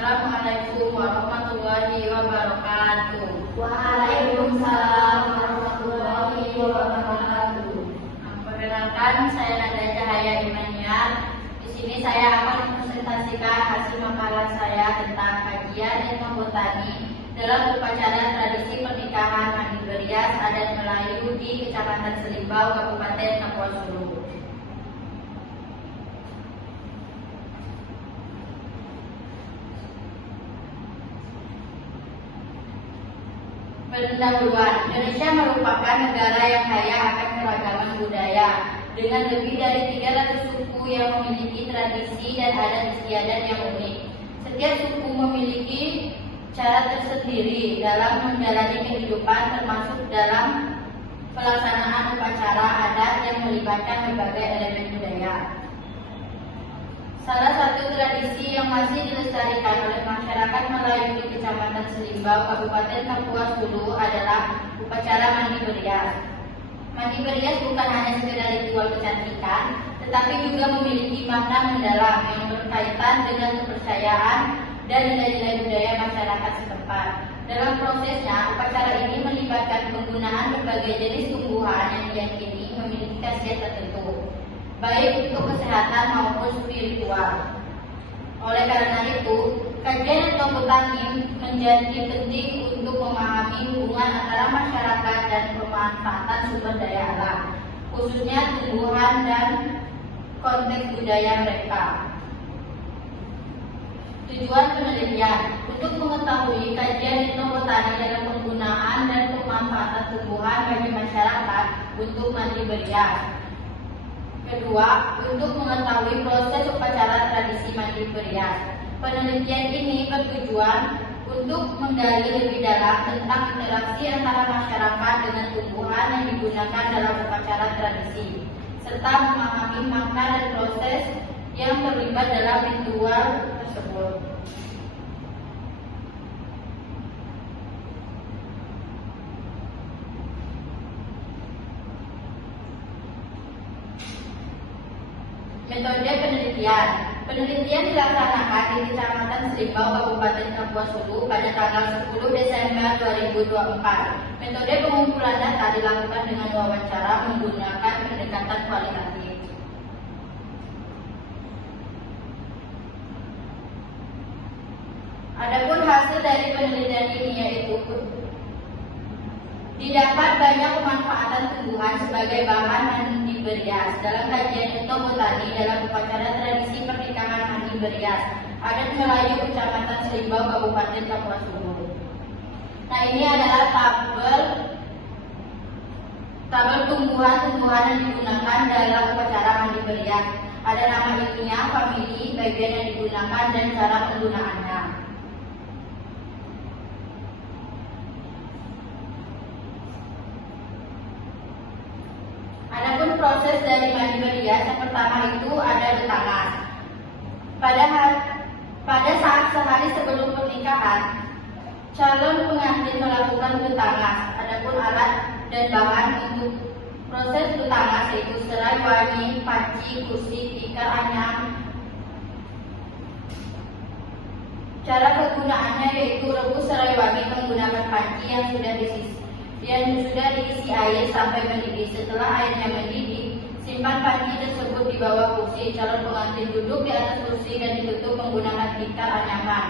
Assalamualaikum warahmatullahi wabarakatuh. Waalaikumsalam warahmatullahi wabarakatuh. Perkenalkan, saya Nada Cahaya Imania. Di sini saya akan mempresentasikan hasil makalah saya tentang kajian etnobotani dalam upacara tradisi pernikahan Mandi Berias adat Melayu di Kecamatan Selimbau, Kabupaten Kapuas Hulu. Pendahuluan, Indonesia merupakan negara yang kaya akan keragaman budaya dengan lebih dari 300 suku yang memiliki tradisi dan adat istiadat yang unik. Setiap suku memiliki cara tersendiri dalam menjalani kehidupan, termasuk dalam pelaksanaan upacara adat yang melibatkan berbagai elemen budaya. Salah satu tradisi yang masih dilestarikan oleh masyarakat Melayu di Kecamatan Selimbau, Kabupaten Kapuas Hulu adalah upacara Mandi Berias. Mandi Berias bukan hanya sekedar ritual kecantikan, tetapi juga memiliki makna mendalam yang berkaitan dengan kepercayaan dan nilai-nilai budaya masyarakat setempat. Dalam prosesnya, upacara ini melibatkan penggunaan berbagai jenis tumbuhan yang diyakini memiliki khasiat tertentu, baik untuk kesehatan maupun spiritual. Oleh karena itu, kajian etnobotani menjadi penting untuk memahami hubungan antara masyarakat dan pemanfaatan sumber daya alam, khususnya tumbuhan dan konteks budaya mereka. Tujuan penelitian untuk mengetahui kajian etnobotani dalam penggunaan dan pemanfaatan tumbuhan bagi masyarakat untuk Mandi Berias. Kedua, untuk mengetahui proses upacara tradisi Mandi Berias. Penelitian ini bertujuan untuk menggali lebih dalam tentang interaksi antara masyarakat dengan tumbuhan yang digunakan dalam upacara tradisi, serta memahami makna dan proses yang terlibat dalam ritual tersebut. Metode penelitian. Penelitian dilaksanakan di Kecamatan Selimbau, Kabupaten Kapuas Hulu pada tanggal 10 Desember 2024. Metode pengumpulan data dilakukan dengan wawancara menggunakan pendekatan kualitatif. Adapun hasil dari penelitian ini yaitu didapat banyak pemanfaatan tumbuhan sebagai bahan Mandi Berias dalam kajian etnobotani dalam upacara tradisi pernikahan Mandi Berias adat Melayu Kecamatan Selimbau, Kabupaten Kapuas Hulu. Nah, ini adalah tabel tumbuhan-tumbuhan yang digunakan dalam upacara Mandi Berias. Ada nama ilmiah, famili, bagian yang digunakan, dan cara penggunaannya. Adapun proses dari Mandi Berias, yang pertama itu ada betangas. Pada saat sehari sebelum pernikahan, calon pengantin melakukan betangas. Adapun alat dan bahan untuk proses betangas yaitu serai wangi, panci, kusik, tikar, anyam. Cara kegunaannya yaitu rebus serai wangi menggunakan panci yang sudah diisi air sampai mendidih. Setelah airnya mendidih, simpan panci tersebut di bawah kursi. Calon pengantin duduk di atas kursi dan ditutup menggunakan tikar anyaman.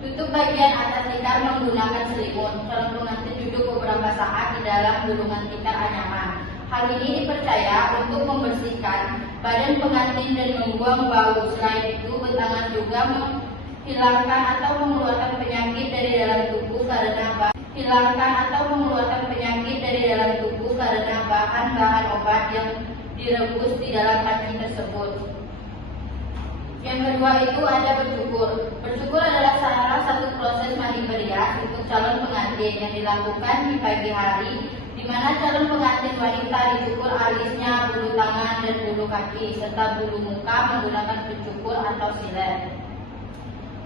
Tutup bagian atas tikar menggunakan selimut. Calon pengantin duduk beberapa saat di dalam gulungan tikar anyaman. Hal ini dipercaya untuk membersihkan badan pengantin dan membuang bau. Selain itu, betangan juga menghilangkan atau mengeluarkan penyakit dari dalam tubuh karena bahan-bahan obat yang direbus di dalam panci tersebut. Yang kedua itu ada bercukur. Bercukur adalah salah satu proses Mandi Berias untuk calon pengantin yang dilakukan di pagi hari, di mana calon pengantin wanita dicukur alisnya, bulu tangan dan bulu kaki, serta bulu muka menggunakan pencukur atau silet.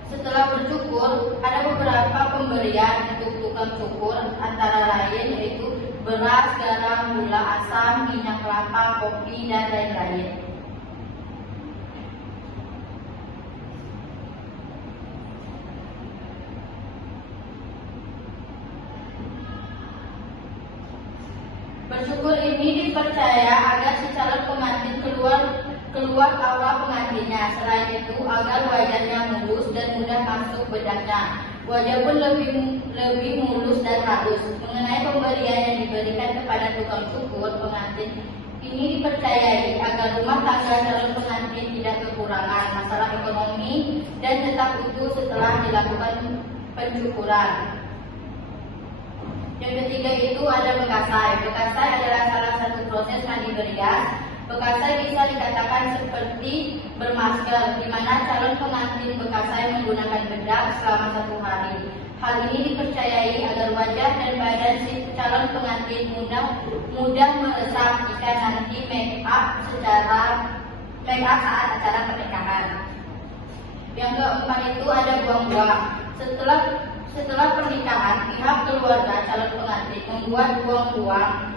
Setelah bercukur, ada beberapa pemberian untuk tukang cukur, antara lain yaitu beras, garam, gula asam, minyak kelapa, kopi, dan lain-lain. Syukur ini dipercaya agar si calon pengantin keluar aura pengantinnya. Selain itu agar wajahnya mulus dan mudah masuk bedaknya. Wajah pun lebih mulus dan halus. Mengenai pemberian yang diberikan kepada tukang syukur pengantin, ini dipercayai agar rumah tangga calon pengantin tidak kekurangan masalah ekonomi dan tetap utuh setelah dilakukan pensyukuran. Yang ketiga itu ada bekasai. Bekasai adalah salah satu proses mandi berias. Bekasai bisa dikatakan seperti bermasker, di mana calon pengantin bekasai menggunakan bedak selama 1 hari. Hal ini dipercayai agar wajah dan badan si calon pengantin mudah meresap jika nanti make up saat acara pernikahan. Yang keempat itu ada buang-buang. Setelah pernikahan, pihak keluarga calon pengantin membuat buang-buang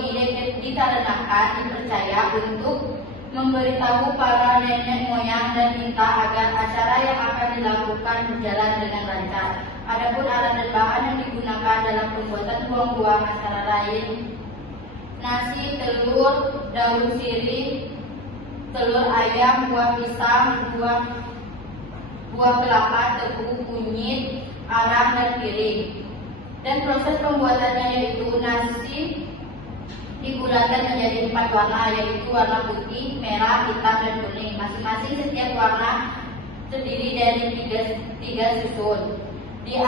ini dikarenakan dipercaya untuk memberitahu para nenek moyang dan minta agar acara yang akan dilakukan berjalan dengan lancar. Adapun alat dan bahan yang digunakan dalam pembuatan buang-buang antara lain nasi, telur, daun sirih, telur ayam, buah pisang, buah kelapa, tebu, kunyit, arang, dan piring. Dan proses pembuatannya yaitu nasi dibulatkan menjadi 4 warna, yaitu warna putih, merah, hitam, dan kuning. Masing-masing setiap warna terdiri dari 3 susun. Di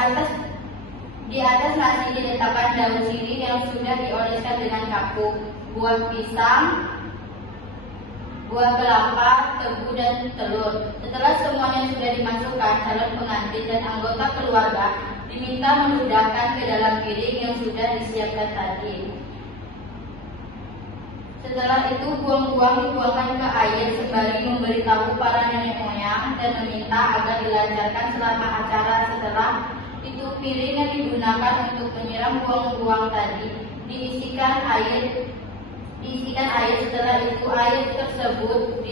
atas nasi diletakkan daun sirih yang sudah dioleskan dengan kapuk, buah pisang, buah kelapa, tebu, dan telur. Setelah semuanya sudah dimasukkan, calon pengantin dan anggota keluarga diminta meludahkan ke dalam piring yang sudah disiapkan tadi. Setelah itu buang-buang dibuangkan ke air sembari memberitahu para nenek moyang dan meminta agar dilancarkan selama acara. Setelah itu piring yang digunakan untuk menyiram buang-buang tadi diisikan air. Setelah itu air tersebut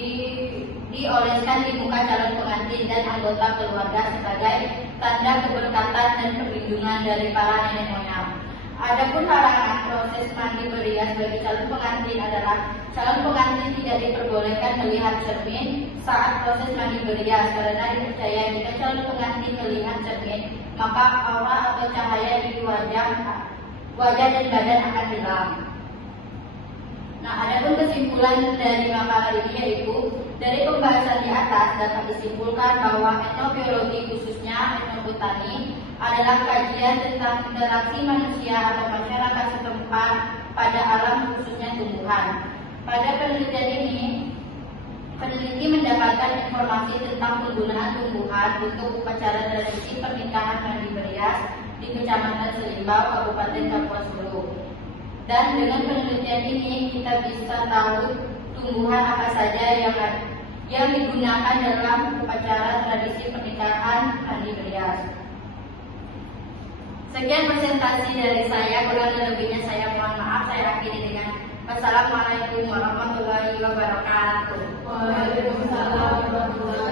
dioleskan di muka calon pengantin dan anggota keluarga sebagai tanda keberkatan dan perlindungan dari para nenek moyang. Adapun larangan proses mandi berias bagi calon pengantin adalah calon pengantin tidak diperbolehkan melihat cermin saat proses mandi berias karena dipercaya jika calon pengantin melihat cermin maka aura atau cahaya di wajah dan badan akan hilang. Nah, adapun kesimpulan dari makalah ini yaitu dari pembahasan di atas dapat disimpulkan bahwa etnobiologi khususnya etnobotani adalah kajian tentang interaksi manusia atau masyarakat setempat pada alam khususnya tumbuhan. Pada penelitian ini, peneliti mendapatkan informasi tentang penggunaan tumbuhan untuk upacara tradisi pernikahan mandi berias di Kecamatan Selimbau, Kabupaten Kapuas Hulu. Dan dengan penelitian ini kita bisa tahu tumbuhan apa saja yang digunakan dalam upacara tradisi pernikahan mandi berias. Sekian presentasi dari saya, kurang lebihnya saya mohon maaf. Saya akhiri dengan wassalamualaikum warahmatullahi wabarakatuh. Waalaikumsalam warahmatullahi wabarakatuh.